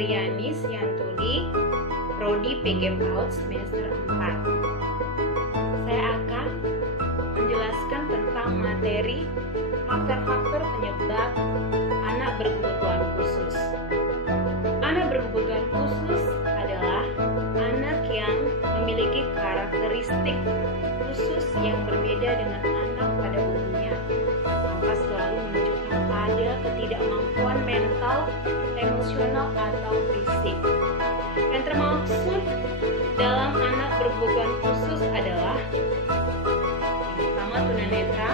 Fitriani Siantuli, Prodi PG PAUD semester 4. Saya akan menjelaskan tentang materi faktor-faktor penyebab anak berkebutuhan khusus. Anak berkebutuhan khusus adalah anak yang memiliki karakteristik khusus yang berbeda dengan anak pada umumnya, tanpa selalu menunjukkan pada ketidakmampuan mental, emosional, atau fisik. Yang termaksud dalam anak berkebutuhan khusus adalah yang pertama tunanetra,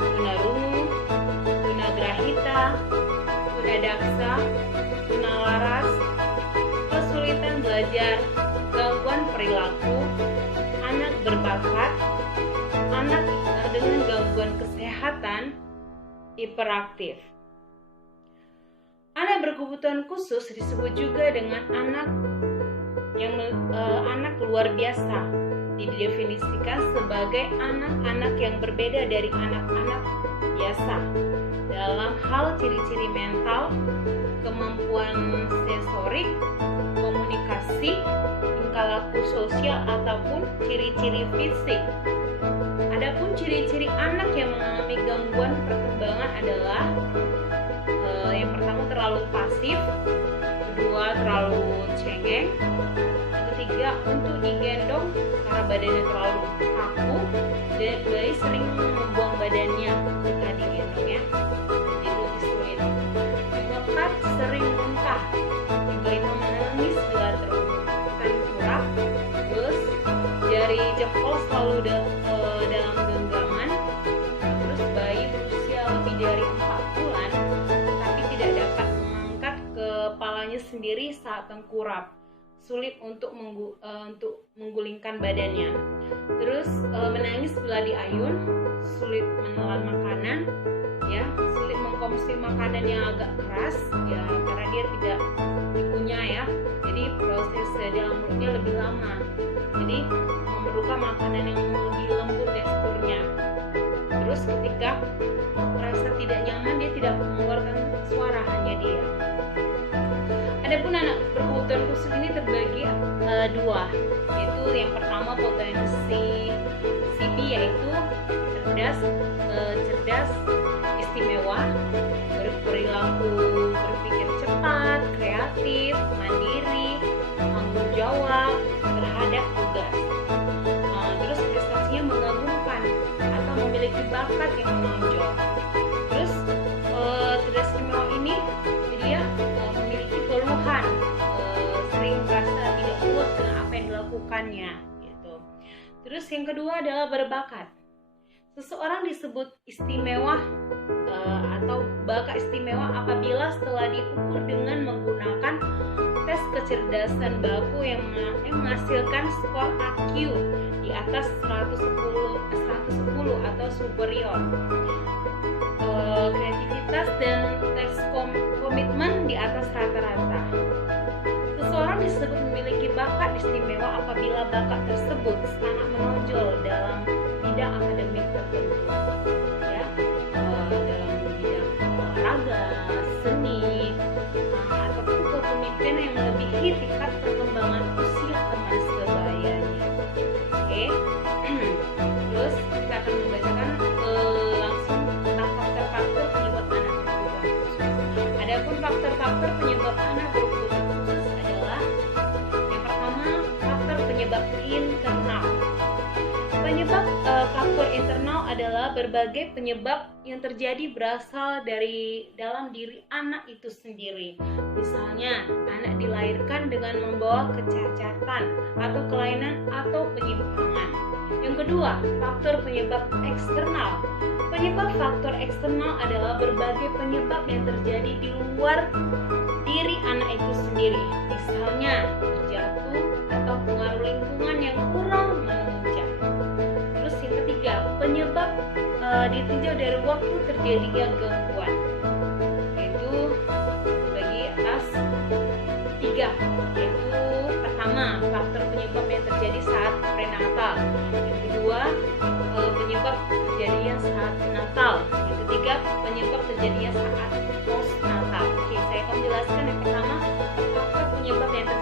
tunarungu, tunagrahita, tunadaksa, tunalaras, kesulitan belajar, gangguan perilaku, anak berbakat, anak dengan gangguan kesehatan, hiperaktif. Anak berkebutuhan khusus disebut juga dengan anak luar biasa. Didefinisikan sebagai anak-anak yang berbeda dari anak-anak biasa dalam hal ciri-ciri mental, kemampuan sensorik, komunikasi, tingkah laku sosial, ataupun ciri-ciri fisik. Adapun ciri-ciri anak yang mengalami gangguan perkembangan adalah yang pertama terlalu pasif, kedua terlalu cengeng, yang ketiga untuk digendong karena badannya terlalu kaku dan bayi sering membuang badannya ketika digendong ya, jadi lebih sulit. Yang keempat sering muntah, yang kelima menangis bila tengkurap, terus jari jempol selalu dalam genggaman, terus bayi berusia lebih dari 4 bulan tapi tidak dapat mengangkat kepalanya sendiri saat tengkurap, sulit untuk menggulingkan badannya, terus menangis bila diayun, sulit menelan makanan ya, sulit mengkonsumsi makanan yang agak keras ya karena dia tidak dikunyah ya, jadi proses dalam mulutnya lebih lama, jadi memerlukan makanan yang lebih lembut teksturnya. Terus ketika merasa tidak nyaman dia tidak mengeluarkan suara, hanya diam. Adapun anak berkebutuhan khusus ini terbagi dua, yaitu yang pertama potensi CB yaitu cerdas, istimewa, berperilaku berpikir cepat, kreatif, mandiri, tanggung jawab terhadap tugas. Terus prestasinya mengagumkan atau memiliki bakat yang menonjol. Terus cerdas istimewa ini dia memiliki keluhan, sering merasa tidak puas dengan apa yang dilakukannya gitu. Terus yang kedua adalah berbakat. Seseorang disebut istimewa atau bakat istimewa apabila setelah diukur dengan menggunakan tes kecerdasan baku yang menghasilkan skor IQ di atas 110 atau superior, kreativitas dan tes komitmen di atas rata-rata. Seseorang disebut memiliki bakat istimewa apabila bakat tersebut sangat menonjol dalam bidang akademik tertentu ya, dalam bidang olahraga, seni, ataupun kepemimpinan yang melebihi tingkat perkembangan usia teman sebayanya. Oke. Terus kita akan membacakan langsung tentang faktor-faktor penyebab anak berkebutuhan khusus. Adapun faktor-faktor penyebab anak berkebutuhan khusus adalah yang pertama faktor penyebab internal. Faktor internal adalah berbagai penyebab yang terjadi berasal dari dalam diri anak itu sendiri. Misalnya, anak dilahirkan dengan membawa kecacatan atau kelainan atau penyimpangan. Yang kedua, faktor penyebab eksternal. Penyebab faktor eksternal adalah berbagai penyebab yang terjadi di luar diri anak itu sendiri. Misalnya, terjatuh atau pengaruh lingkungan yang kurang menunjang. Terus yang ketiga, penyebab ditinjau dari waktu terjadinya gangguan, yaitu bagi atas 3, yaitu pertama faktor penyebab yang terjadi saat prenatal, yang kedua penyebab terjadinya saat natal, yang ketiga penyebab terjadinya saat postnatal. Oke, saya akan menjelaskan yang pertama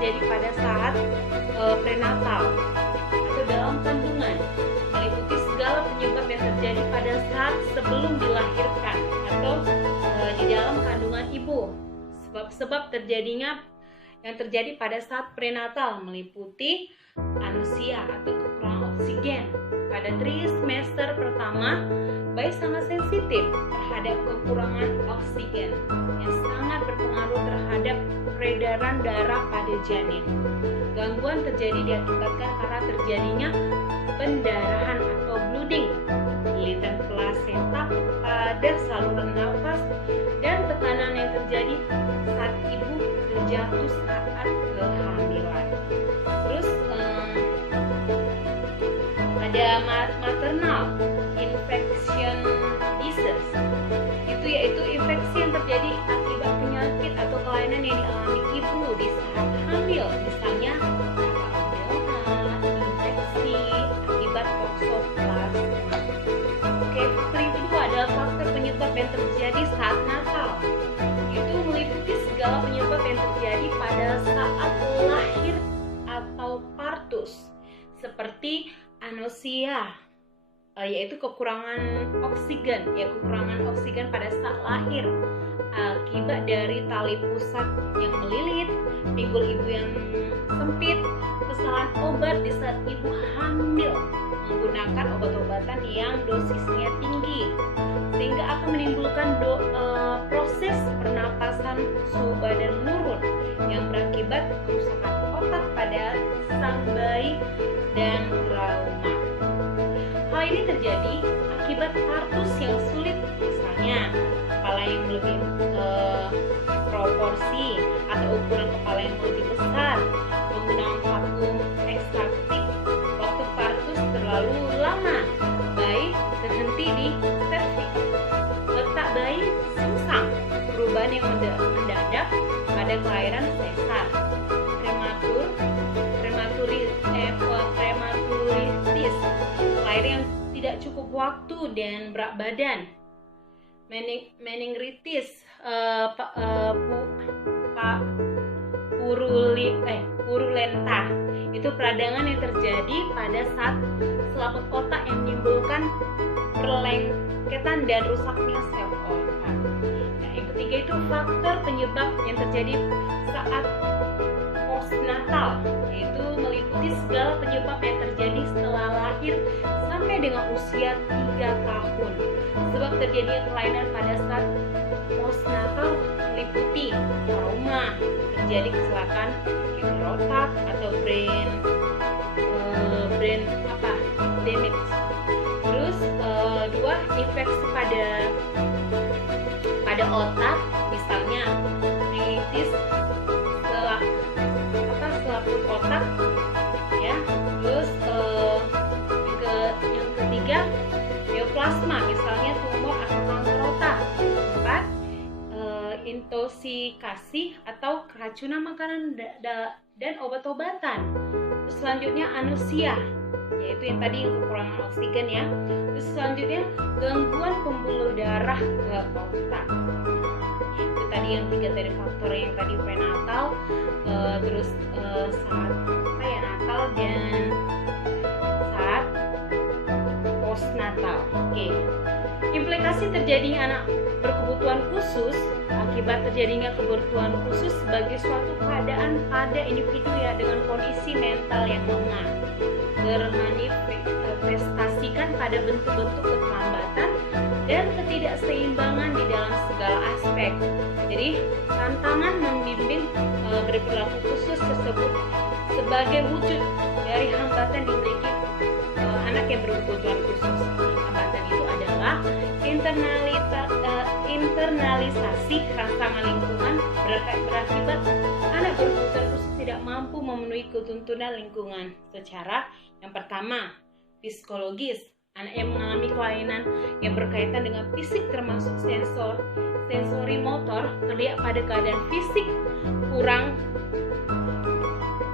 terjadi pada saat prenatal atau dalam kandungan, meliputi segala penyebab yang terjadi pada saat sebelum dilahirkan atau di dalam kandungan ibu. Sebab-sebab terjadinya yang terjadi pada saat prenatal meliputi anusia atau kekurangan oksigen. Pada trimester pertama, bayi sangat sensitif terhadap kekurangan oksigen yang sangat berpengaruh terhadap peredaran darah pada janin. Gangguan terjadi diakibatkan karena terjadinya pendarahan atau bleeding, lilitan plasenta pada saluran nafas, dan tekanan yang terjadi saat ibu terjatuh saat kehamilan. Terus ada maternal infection disease, itu yaitu infeksi yang terjadi akibat penyakit atau kelainan yang dialami ibu di saat hamil, misalnya infeksi akibat toksoplasma. Oke, faktor yang kedua adalah faktor penyebab yang terjadi saat natal. Itu meliputi segala penyebab yang terjadi pada saat lahir atau partus, seperti anusia, yaitu kekurangan oksigen, pada saat lahir akibat dari tali pusat yang melilit, pinggul ibu yang sempit, kesalahan obat di saat ibu hamil, menggunakan obat-obatan yang dosisnya tinggi, sehingga akan menimbulkan proses pernapasan suhu badan menurun yang berakibat kerusakan otak pada sang bayi dan trauma. Hal ini terjadi akibat partus yang sulit, misalnya kepala yang lebih proporsi atau ukuran kepala yang lebih besar, penggunaan vakum ekstraktif waktu partus terlalu lama, bayi terhenti di serviks, letak bayi sungsang, perubahan yang mendadak pada kelahiran sesar, prematuritis, lahir yang tidak cukup waktu dan berat badan, meningitis, purulenta, itu peradangan yang terjadi pada saat selaput otak yang menimbulkan perlengketan dan rusaknya sel otak. Nah, yang ketiga itu faktor penyebab yang terjadi saat postnatal, yaitu meliputi segala penyebab yang terjadi setelah lahir sampai dengan usia 3 tahun. Sebab terjadinya kelainan pada saat postnatal meliputi trauma, terjadi kecelakaan otak atau brain damage. Terus dua, infeksi pada otak, misalnya meningitis, selaput otak, ya. Terus yang ketiga, neoplasma, misalnya tumor atau kanker otak. 4, intoksikasi atau keracunan makanan dan obat-obatan. Terus selanjutnya anusia, yaitu yang tadi kekurangan oksigen, ya. Terus selanjutnya gangguan pembuluh darah ke otak. Itu tadi yang 3 dari faktor yang tadi prenatal, terus saat natal dan saat postnatal. Oke. Implikasi terjadinya anak berkebutuhan khusus akibat terjadinya kebutuhan khusus sebagai suatu keadaan pada individu ya dengan kondisi mental yang lemah, bermanifestasikan pada bentuk-bentuk keterlambatan dan ketidakseimbangan di dalam segala aspek. Jadi tantangan membimbing berperilaku khusus tersebut sebagai wujud dari hambatan dimiliki anak yang berkebutuhan khusus. Hambatan itu adalah internalisasi rangsangan lingkungan berakibat anak berkebutuhan khusus tidak mampu memenuhi ketuntunan lingkungan secara yang pertama psikologis. Anak yang mengalami kelainan yang berkaitan dengan fisik termasuk sensori motor terlihat pada keadaan fisik kurang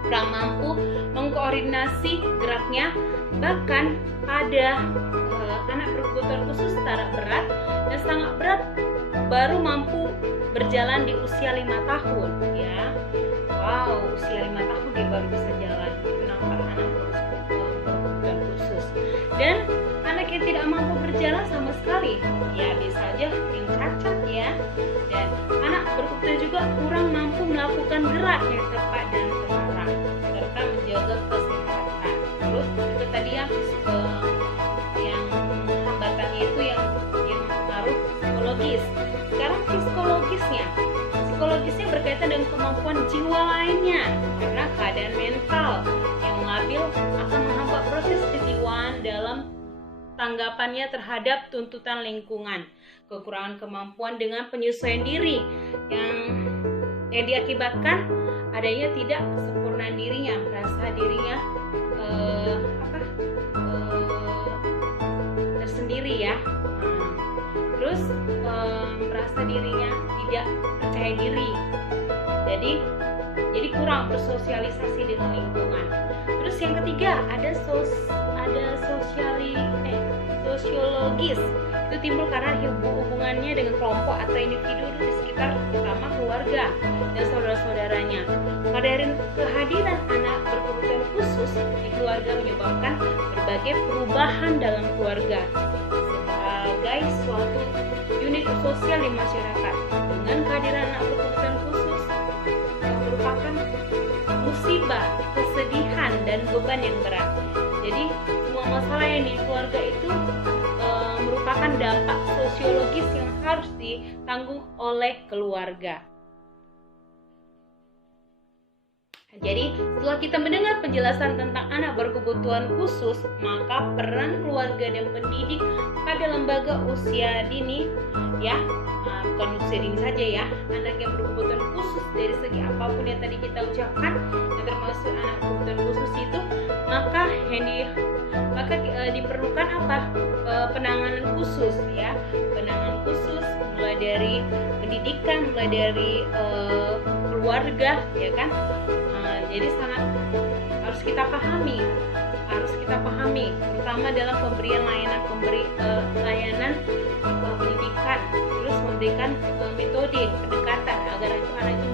mampu mengkoordinasi geraknya, bahkan pada anak berkebutuhan khusus taraf berat dan sangat berat baru mampu berjalan di usia 5 tahun, ya. atau usia 5 tahun dia baru bisa jalan. Kenapa anak berkebutuhan khusus? Dan anak yang tidak mampu berjalan sama sekali, ya bisa aja yang cacat ya. Dan anak berkebutuhan juga kurang mampu melakukan gerak yang tepat dan terarah serta menjaga kesehatan. Terus juga tadi yang hambatannya itu yang pengaruh psikologis. Sekarang psikologisnya berkaitan dengan kemampuan jiwa lainnya, karena keadaan mental yang labil akan menghambat proses kejiwaan dalam tanggapannya terhadap tuntutan lingkungan. Kekurangan kemampuan dengan penyesuaian diri yang diakibatkan adanya tidak kesempurnaan dirinya, merasa dirinya tersendiri ya. Terus merasa dirinya tidak percaya diri, jadi kurang bersosialisasi dengan lingkungan. Terus yang ketiga ada sosiologis. Itu timbul karena hubungannya dengan kelompok atau individu di sekitar, terutama keluarga dan saudara-saudaranya. Kehadiran anak berkebutuhan khusus di keluarga menyebabkan berbagai perubahan dalam keluarga sebagai suatu unit sosial di masyarakat. Dengan kehadiran anak berkebutuhan khusus merupakan musibah, kesedihan, dan beban yang berat. Jadi semua masalah yang di keluarga itu merupakan dampak sosiologis yang harus ditanggung oleh keluarga. Jadi setelah kita mendengar penjelasan tentang anak berkebutuhan khusus, maka peran keluarga dan pendidik pada lembaga usia dini ya, bukan usia dini saja ya, anak yang berkebutuhan khusus dari segi apapun yang tadi kita ucapkan, yang termasuk anak berkebutuhan khusus itu, maka diperlukan apa? Penanganan khusus ya, penanganan khusus mulai dari pendidikan, mulai dari keluarga ya kan. Jadi sangat harus kita pahami, terutama dalam pemberian layanan pendidikan, terus memberikan metode pendekatan agar anak itu